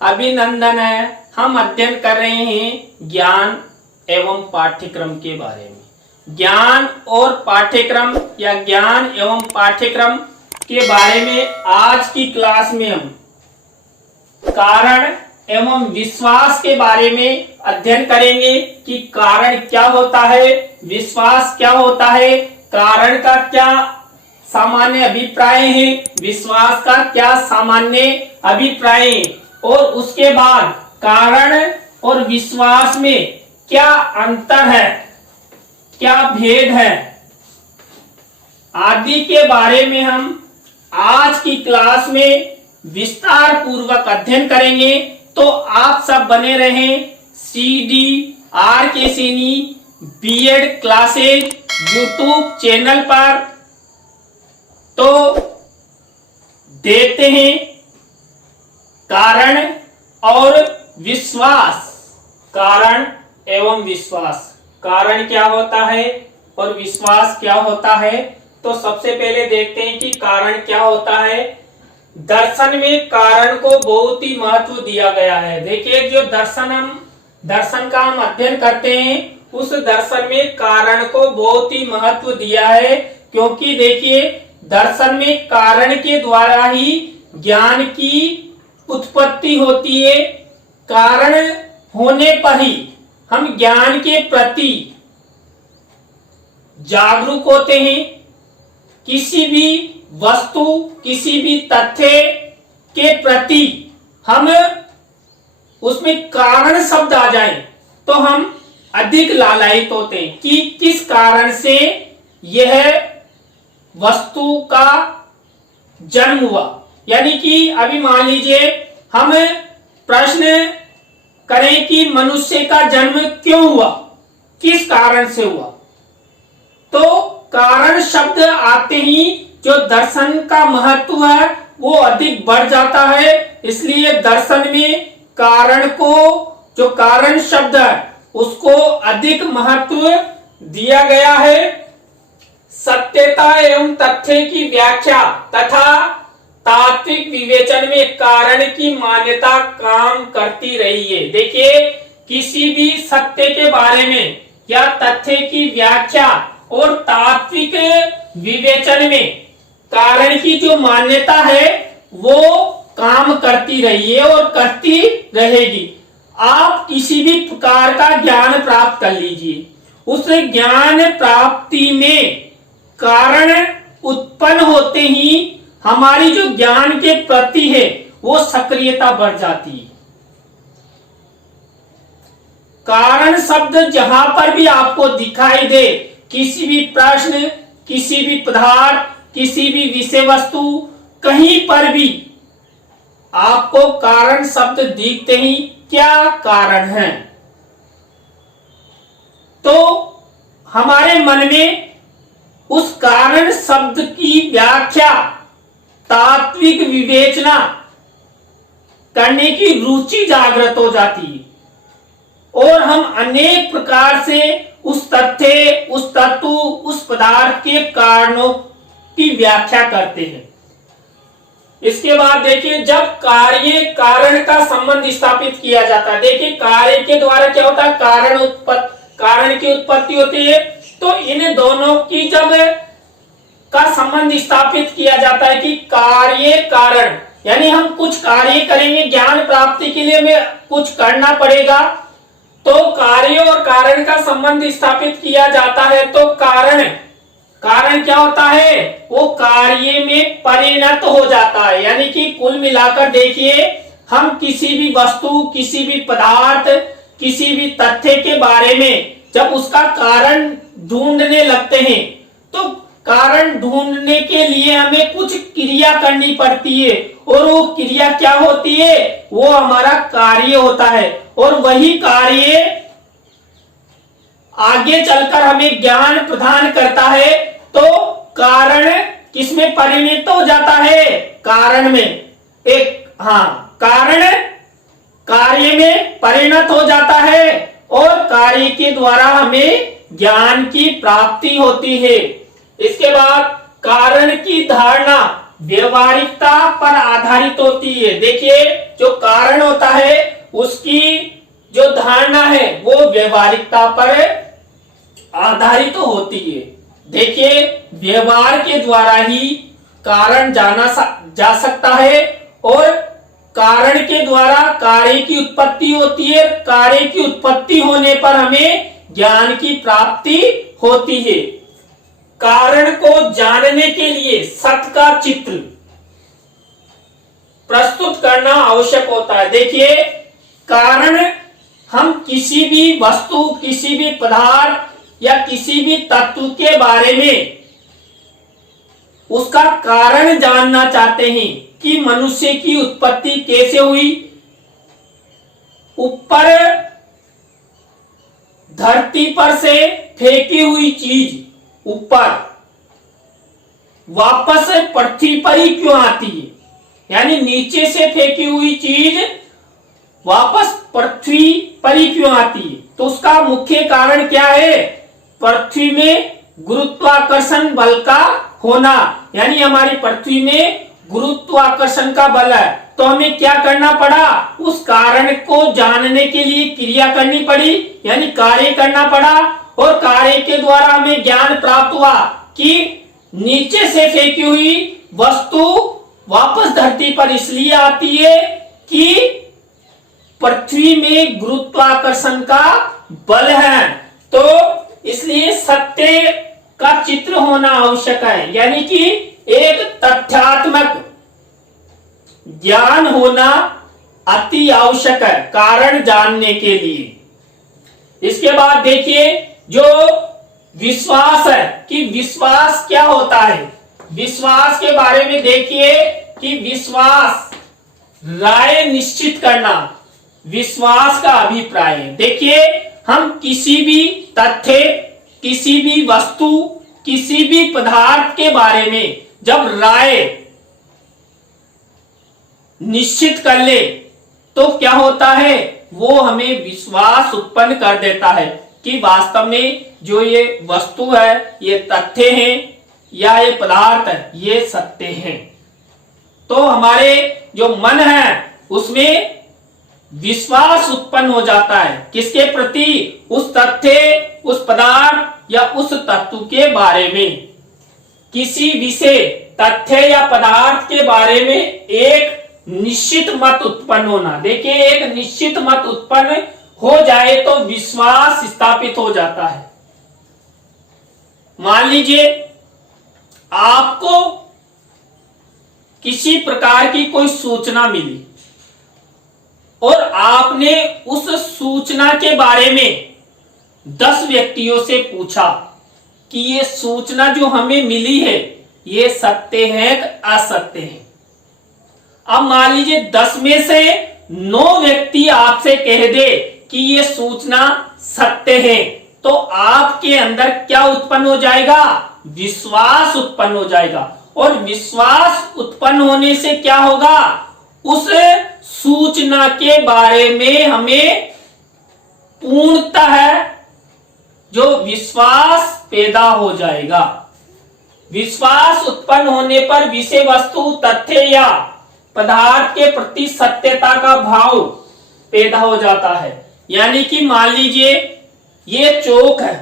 अभिनंदन है। हम अध्ययन कर रहे हैं ज्ञान एवं पाठ्यक्रम के बारे में। ज्ञान और पाठ्यक्रम या ज्ञान एवं पाठ्यक्रम के बारे में आज की क्लास में हम कारण एवं विश्वास के बारे में अध्ययन करेंगे कि कारण क्या होता है, विश्वास क्या होता है, कारण का क्या सामान्य अभिप्राय है, विश्वास का क्या सामान्य अभिप्राय है और उसके बाद कारण और विश्वास में क्या अंतर है, क्या भेद है आदि के बारे में हम आज की क्लास में विस्तार पूर्वक अध्ययन करेंगे। तो आप सब बने रहें CDR के Saini BEd classes YouTube channel पर। तो देखते हैं कारण और विश्वास। कारण एवं विश्वास, कारण क्या होता है और विश्वास क्या होता है। तो सबसे पहले देखते हैं कि कारण क्या होता है। दर्शन में कारण को बहुत ही महत्व दिया गया है। देखिए, जो दर्शन का हम अध्ययन करते हैं उस दर्शन में कारण को बहुत ही महत्व दिया है, क्योंकि देखिए दर्शन में कारण के द्वारा ही ज्ञान की उत्पत्ति होती है। कारण होने पर ही हम ज्ञान के प्रति जागरूक होते हैं। किसी भी वस्तु, किसी भी तथ्य के प्रति हम उसमें कारण शब्द आ जाए तो हम अधिक लालायित होते हैं कि किस कारण से यह वस्तु का जन्म हुआ। यानी कि अभी मान लीजिए हम प्रश्न करें कि मनुष्य का जन्म क्यों हुआ, किस कारण से हुआ, तो कारण शब्द आते ही जो दर्शन का महत्व है वो अधिक बढ़ जाता है। इसलिए दर्शन में कारण को, जो कारण शब्द है उसको अधिक महत्व दिया गया है। सत्यता एवं तथ्य की व्याख्या तथा तात्विक विवेचन में कारण की मान्यता काम करती रही है। देखिए, किसी भी सत्य के बारे में या तथ्य की व्याख्या और तात्विक विवेचन में कारण की जो मान्यता है वो काम करती रही है और करती रहेगी। आप किसी भी प्रकार का ज्ञान प्राप्त कर लीजिए, उस ज्ञान प्राप्ति में कारण उत्पन्न होते ही हमारी जो ज्ञान के प्रति है वो सक्रियता बढ़ जाती है। कारण शब्द जहां पर भी आपको दिखाई दे, किसी भी प्रश्न, किसी भी पदार्थ, किसी भी विषय वस्तु, कहीं पर भी आपको कारण शब्द दिखते ही क्या कारण है, तो हमारे मन में उस कारण शब्द की व्याख्या, तात्विक विवेचना करने की रुचि जागृत हो जाती है और हम अनेक प्रकार से उस तथ्य, उस तत्व, उस पदार्थ के कारणों की व्याख्या करते हैं। इसके बाद देखिए, जब कार्य कारण का संबंध स्थापित किया जाता है, देखिए कार्य के द्वारा क्या होता है, कारण की उत्पत्ति होती है। तो इन दोनों की जब का संबंध स्थापित किया जाता है कि कार्य कारण, यानी हम कुछ कार्य करेंगे, ज्ञान प्राप्ति के लिए हमें कुछ करना पड़ेगा, तो कार्य और कारण का संबंध स्थापित किया जाता है। तो कारण क्या होता है, वो कार्य में परिणत हो जाता है। यानी कि कुल मिलाकर देखिए, हम किसी भी वस्तु, किसी भी पदार्थ, किसी भी तथ्य के बारे में जब उसका कारण ढूंढने लगते हैं तो कारण ढूंढने के लिए हमें कुछ क्रिया करनी पड़ती है और वो क्रिया क्या होती है, वो हमारा कार्य होता है और वही कार्य आगे चलकर हमें ज्ञान प्रदान करता है। तो कारण किसमें परिणत हो जाता है, कारण में, कारण कार्य में परिणत हो जाता है और कार्य के द्वारा हमें ज्ञान की प्राप्ति होती है। इसके बाद कारण की धारणा व्यवहारिकता पर आधारित होती है। देखिए, जो कारण होता है उसकी जो धारणा है वो व्यवहारिकता पर आधारित तो होती है। देखिए, व्यवहार के द्वारा ही कारण जाना जा सकता है और कारण के द्वारा कार्य की उत्पत्ति होती है। कार्य की उत्पत्ति होने पर हमें ज्ञान की प्राप्ति होती है। कारण को जानने के लिए सत्य का चित्र प्रस्तुत करना आवश्यक होता है। देखिए, कारण हम किसी भी वस्तु, किसी भी पदार्थ या किसी भी तत्व के बारे में उसका कारण जानना चाहते हैं कि मनुष्य की उत्पत्ति कैसे हुई। ऊपर धरती पर से फेंकी हुई चीज ऊपर वापस पृथ्वी पर ही क्यों आती है, यानी नीचे से फेंकी हुई चीज वापस पृथ्वी पर ही क्यों आती है। तो उसका मुख्य कारण क्या है? पृथ्वी में गुरुत्वाकर्षण बल का होना, यानी हमारी पृथ्वी में गुरुत्वाकर्षण का बल है। तो हमें क्या करना पड़ा? उस कारण को जानने के लिए क्रिया करनी पड़ी, यानी कार्य करना पड़ा, और कार्य के द्वारा हमें ज्ञान प्राप्त हुआ कि नीचे से फेंकी हुई वस्तु वापस धरती पर इसलिए आती है कि पृथ्वी में गुरुत्वाकर्षण का बल है। तो इसलिए सत्य का चित्र होना आवश्यक है, यानी कि एक तथ्यात्मक ज्ञान होना अति आवश्यक है कारण जानने के लिए। इसके बाद देखिए, जो विश्वास है कि विश्वास क्या होता है। विश्वास के बारे में देखिए कि विश्वास राय निश्चित करना विश्वास का अभिप्राय है। देखिए, हम किसी भी तथ्य, किसी भी वस्तु, किसी भी पदार्थ के बारे में जब राय निश्चित कर ले तो क्या होता है? वो हमें विश्वास उत्पन्न कर देता है कि वास्तव में जो ये वस्तु है, ये तथ्य हैं या ये पदार्थ है, ये सत्य हैं। तो हमारे जो मन है उसमें विश्वास उत्पन्न हो जाता है किसके प्रति? उस तथ्य, उस पदार्थ या उस तत्व के बारे में। किसी विषय, तथ्य या पदार्थ के बारे में एक निश्चित मत उत्पन्न होना। देखिए, एक निश्चित मत उत्पन्न हो जाए तो विश्वास स्थापित हो जाता है। मान लीजिए आपको किसी प्रकार की कोई सूचना मिली और आपने उस सूचना के बारे में 10 व्यक्तियों से पूछा कि ये सूचना जो हमें मिली है ये सत्य है कि असत्य है। अब मान लीजिए 10 में से 9 व्यक्ति आपसे कह दे कि ये सूचना सत्य है, तो आपके अंदर क्या उत्पन्न हो जाएगा? विश्वास उत्पन्न हो जाएगा। और विश्वास उत्पन्न होने से क्या होगा? उस सूचना के बारे में हमें पूर्णतः जो विश्वास पैदा हो जाएगा। विश्वास उत्पन्न होने पर विषय वस्तु, तथ्य या पदार्थ के प्रति सत्यता का भाव पैदा हो जाता है। यानी कि मान लीजिए ये चौक है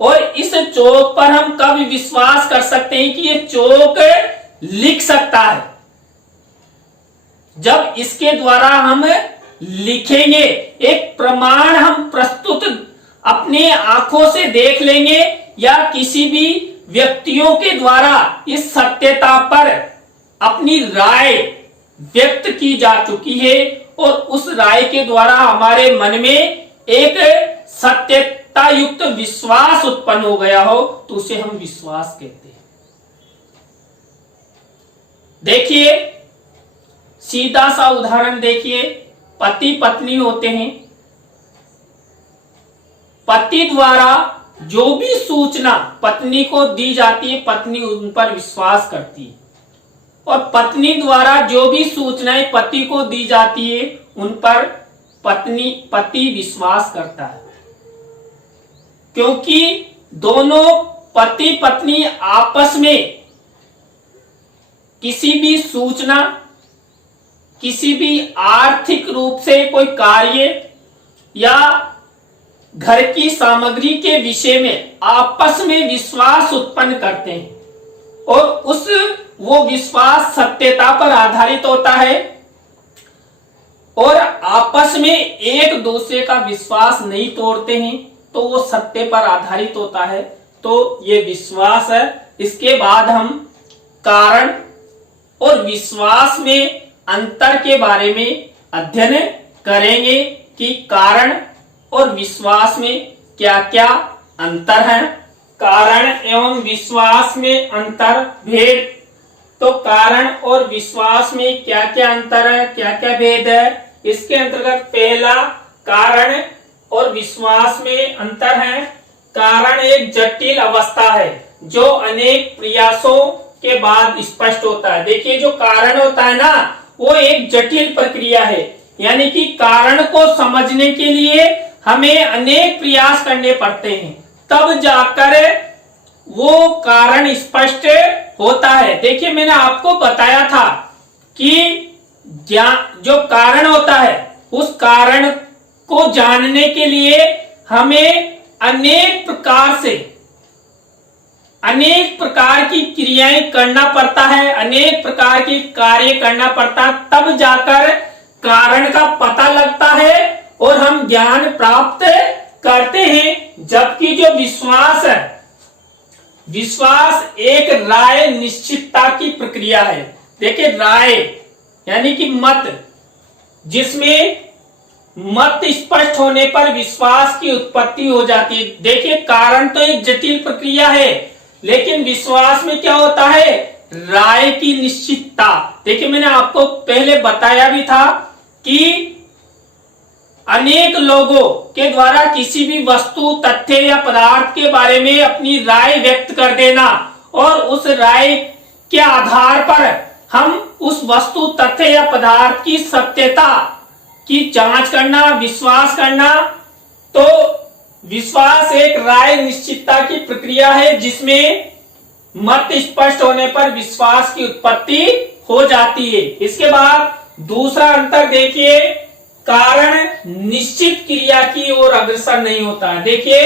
और इस चौक पर हम कब विश्वास कर सकते हैं कि ये चौक लिख सकता है? जब इसके द्वारा हम लिखेंगे, एक प्रमाण हम प्रस्तुत अपने आंखों से देख लेंगे या किसी भी व्यक्तियों के द्वारा इस सत्यता पर अपनी राय व्यक्त की जा चुकी है और उस राय के द्वारा हमारे मन में एक सत्यता युक्त विश्वास उत्पन्न हो गया हो तो उसे हम विश्वास कहते हैं। देखिए, सीधा सा उदाहरण देखिए, पति पत्नी होते हैं। पति द्वारा जो भी सूचना पत्नी को दी जाती है, पत्नी उन पर विश्वास करती है, और पत्नी द्वारा जो भी सूचनाएं पति को दी जाती है उन पर पति विश्वास करता है, क्योंकि दोनों पति पत्नी आपस में किसी भी सूचना, किसी भी आर्थिक रूप से कोई कार्य या घर की सामग्री के विषय में आपस में विश्वास उत्पन्न करते हैं और वो विश्वास सत्यता पर आधारित होता है और आपस में एक दूसरे का विश्वास नहीं तोड़ते हैं, तो वो सत्य पर आधारित होता है, तो ये विश्वास है। इसके बाद हम कारण और विश्वास में अंतर के बारे में अध्ययन करेंगे कि कारण और विश्वास में क्या क्या अंतर है। कारण एवं विश्वास में अंतर भेद। तो कारण और विश्वास में क्या क्या अंतर है, क्या क्या भेद है, इसके अंतर्गत पहला, कारण और विश्वास में अंतर है। कारण एक जटिल अवस्था है जो अनेक प्रयासों के बाद स्पष्ट होता है। देखिए, जो कारण होता है ना, वो एक जटिल प्रक्रिया है, यानी कि कारण को समझने के लिए हमें अनेक प्रयास करने पड़ते हैं, तब जाकर वो कारण स्पष्ट होता है। देखिए, मैंने आपको बताया था कि जो कारण होता है, उस कारण को जानने के लिए हमें अनेक प्रकार की क्रियाएं करना पड़ता है, अनेक प्रकार के कार्य करना पड़ता है, तब जाकर कारण का पता लगता है और हम ज्ञान प्राप्त करते हैं। जबकि जो विश्वास है, विश्वास एक राय निश्चितता की प्रक्रिया है। देखिए, राय यानी कि मत, जिसमें मत स्पष्ट होने पर विश्वास की उत्पत्ति हो जाती है। देखिए, कारण तो एक जटिल प्रक्रिया है, लेकिन विश्वास में क्या होता है, राय की निश्चितता। देखिए, मैंने आपको पहले बताया भी था कि अनेक लोगों के द्वारा किसी भी वस्तु, तथ्य या पदार्थ के बारे में अपनी राय व्यक्त कर देना और उस राय के आधार पर हम उस वस्तु, तथ्य या पदार्थ की सत्यता की जांच करना, विश्वास करना। तो विश्वास एक राय निश्चितता की प्रक्रिया है जिसमें मत स्पष्ट होने पर विश्वास की उत्पत्ति हो जाती है। इसके बाद दूसरा अंतर देखिए, कारण निश्चित क्रिया की ओर अग्रसर नहीं होता है। देखिए,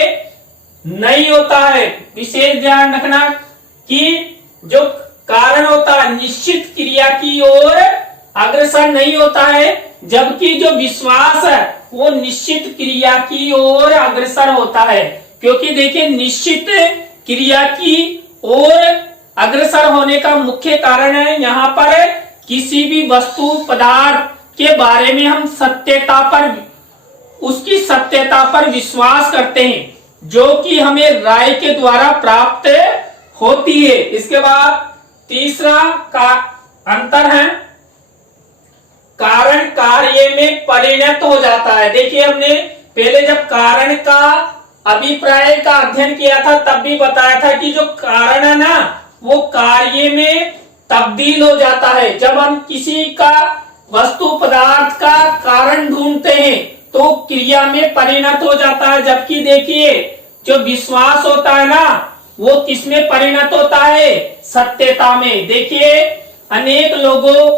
नहीं होता है, विशेष ध्यान रखना कि जो कारण होता है निश्चित क्रिया की ओर अग्रसर नहीं होता है, जबकि जो विश्वास है वो निश्चित क्रिया की ओर अग्रसर होता है। क्योंकि देखिए, निश्चित क्रिया की ओर अग्रसर होने का मुख्य कारण है, यहाँ पर किसी भी वस्तु, पदार्थ के बारे में हम उसकी सत्यता पर विश्वास करते हैं, जो कि हमें राय के द्वारा प्राप्त होती है। इसके बाद तीसरा का अंतर है, कारण कार्य में परिणत हो जाता है। देखिए, हमने पहले जब कारण का अभिप्राय का अध्ययन किया था तब भी बताया था कि जो कारण है ना, वो कार्य में तब्दील हो जाता है। जब हम किसी का वस्तु, पदार्थ का कारण ढूंढते हैं तो क्रिया में परिणत हो जाता है। जबकि देखिए, जो विश्वास होता है ना, वो किसमें परिणत होता है, सत्यता में। देखिए, अनेक लोगों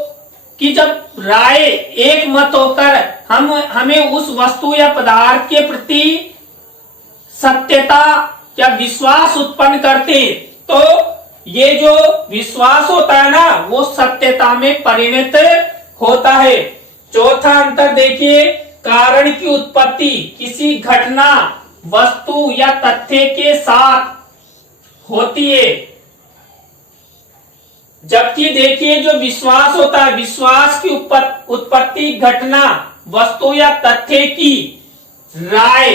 की जब राय एक मत होकर हमें उस वस्तु या पदार्थ के प्रति सत्यता या विश्वास उत्पन्न करते हैं, तो ये जो विश्वास होता है ना, वो सत्यता में परिणत होता है। चौथा अंतर देखिए, कारण की उत्पत्ति किसी घटना, वस्तु या तथ्य के साथ होती है, जबकि देखिए जो विश्वास होता है, विश्वास की उत्पत्ति घटना, वस्तु या तथ्य की राय।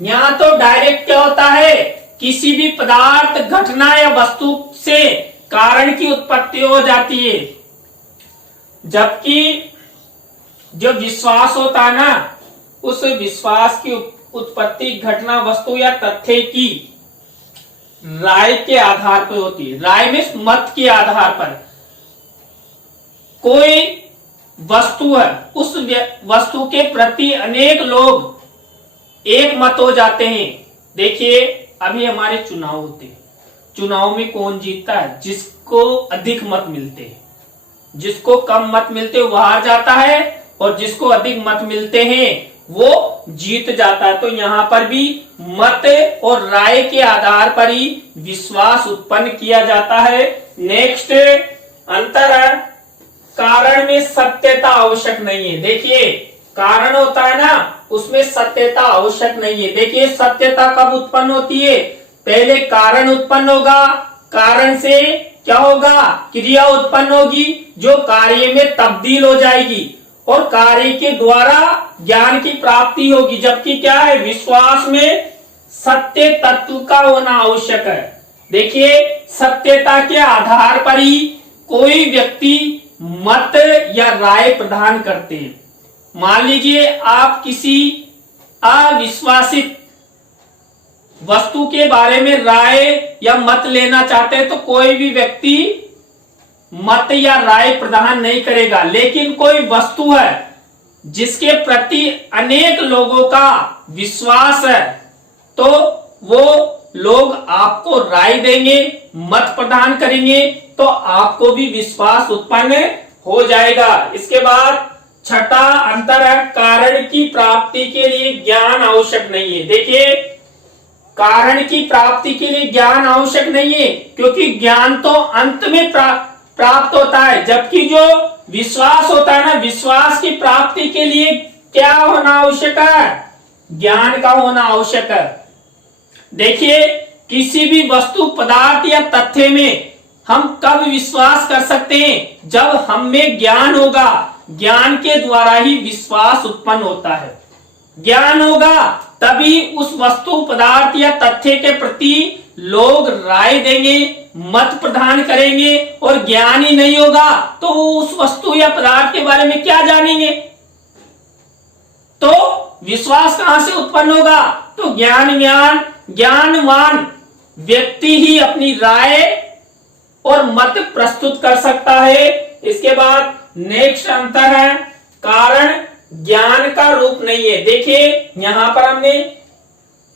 यहां तो डायरेक्ट क्या होता है, किसी भी पदार्थ, घटना या वस्तु से कारण की उत्पत्ति हो जाती है। जबकि जो विश्वास होता है ना, उस विश्वास की उत्पत्ति घटना, वस्तु या तथ्य की राय के आधार पर होती है। राय में मत के आधार पर कोई वस्तु है, उस वस्तु के प्रति अनेक लोग एक मत हो जाते हैं। देखिए, अभी हमारे चुनाव होते हैं, चुनाव में कौन जीतता है, जिसको अधिक मत मिलते हैं। जिसको कम मत मिलते वो हार जाता है और जिसको अधिक मत मिलते हैं वो जीत जाता है। तो यहां पर भी मत और राय के आधार पर ही विश्वास उत्पन्न किया जाता है। नेक्स्ट अंतर है, कारण में सत्यता आवश्यक नहीं है। देखिए कारण होता है ना, उसमें सत्यता आवश्यक नहीं है। देखिए सत्यता कब उत्पन्न होती है, पहले कारण उत्पन्न होगा, कारण से क्या होगा, क्रिया उत्पन्न होगी जो कार्य में तब्दील हो जाएगी और कार्य के द्वारा ज्ञान की प्राप्ति होगी। जबकि क्या है, विश्वास में सत्य तत्व का होना आवश्यक है। देखिए सत्यता के आधार पर ही कोई व्यक्ति मत या राय प्रदान करते हैं। मान लीजिए आप किसी अविश्वासित वस्तु के बारे में राय या मत लेना चाहते हैं तो कोई भी व्यक्ति मत या राय प्रदान नहीं करेगा। लेकिन कोई वस्तु है जिसके प्रति अनेक लोगों का विश्वास है तो वो लोग आपको राय देंगे, मत प्रदान करेंगे, तो आपको भी विश्वास उत्पन्न हो जाएगा। इसके बाद छठा अंतर है, कारण की प्राप्ति के लिए ज्ञान आवश्यक नहीं है। देखिए कारण की प्राप्ति के लिए ज्ञान आवश्यक नहीं है क्योंकि ज्ञान तो अंत में प्राप्त होता है। जबकि जो विश्वास होता है ना, विश्वास की प्राप्ति के लिए क्या होना आवश्यक है, ज्ञान का होना आवश्यक है। देखिए किसी भी वस्तु, पदार्थ या तथ्य में हम कब विश्वास कर सकते हैं, जब हम में ज्ञान होगा। ज्ञान के द्वारा ही विश्वास उत्पन्न होता है। ज्ञान होगा तभी उस वस्तु, पदार्थ या तथ्य के प्रति लोग राय देंगे, मत प्रदान करेंगे। और ज्ञान ही नहीं होगा तो उस वस्तु या पदार्थ के बारे में क्या जानेंगे, तो विश्वास कहां से उत्पन्न होगा। तो ज्ञानवान व्यक्ति ही अपनी राय और मत प्रस्तुत कर सकता है। इसके बाद नेक्स्ट अंतर है, कारण ज्ञान का रूप नहीं है। देखिए यहां पर हमने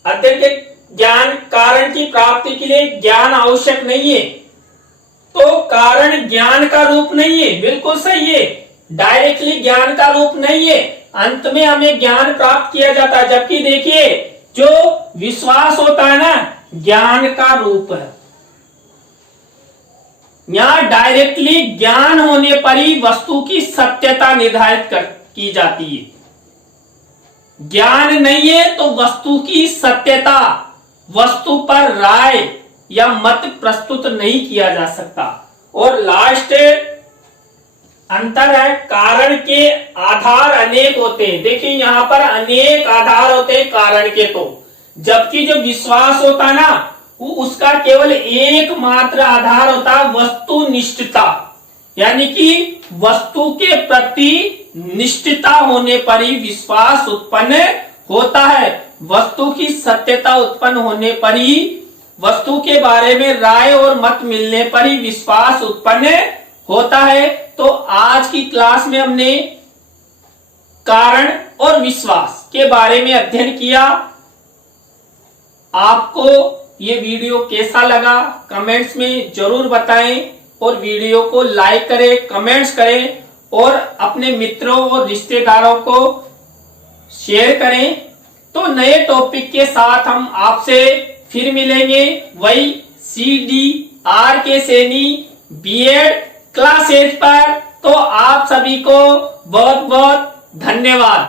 अध्ययन के ज्ञान, कारण की प्राप्ति के लिए ज्ञान आवश्यक नहीं है, तो कारण ज्ञान का रूप नहीं है, बिल्कुल सही है। डायरेक्टली ज्ञान का रूप नहीं है, अंत में हमें ज्ञान प्राप्त किया जाता है। जबकि देखिए जो विश्वास होता है ना, ज्ञान का रूप है। यहां डायरेक्टली ज्ञान होने पर ही वस्तु की सत्यता निर्धारित की जाती है। ज्ञान नहीं है तो वस्तु की सत्यता, वस्तु पर राय या मत प्रस्तुत नहीं किया जा सकता। और लास्ट अंतर है, कारण के आधार अनेक होते हैं। देखिए यहां पर अनेक आधार होते हैं कारण के, तो जबकि जो विश्वास होता है ना, वो उसका केवल एकमात्र आधार होता है वस्तुनिष्ठता, यानी कि वस्तु के प्रति निष्ठता होने पर ही विश्वास उत्पन्न होता है। वस्तु की सत्यता उत्पन्न होने पर ही, वस्तु के बारे में राय और मत मिलने पर ही विश्वास उत्पन्न होता है। तो आज की क्लास में हमने कारण और विश्वास के बारे में अध्ययन किया। आपको ये वीडियो कैसा लगा कमेंट्स में जरूर बताएं और वीडियो को लाइक करें, कमेंट्स करें और अपने मित्रों और रिश्तेदारों को शेयर करें। तो नए टॉपिक के साथ हम आपसे फिर मिलेंगे, वही CDR सैनी B.Ed क्लास 8 पर। तो आप सभी को बहुत बहुत धन्यवाद।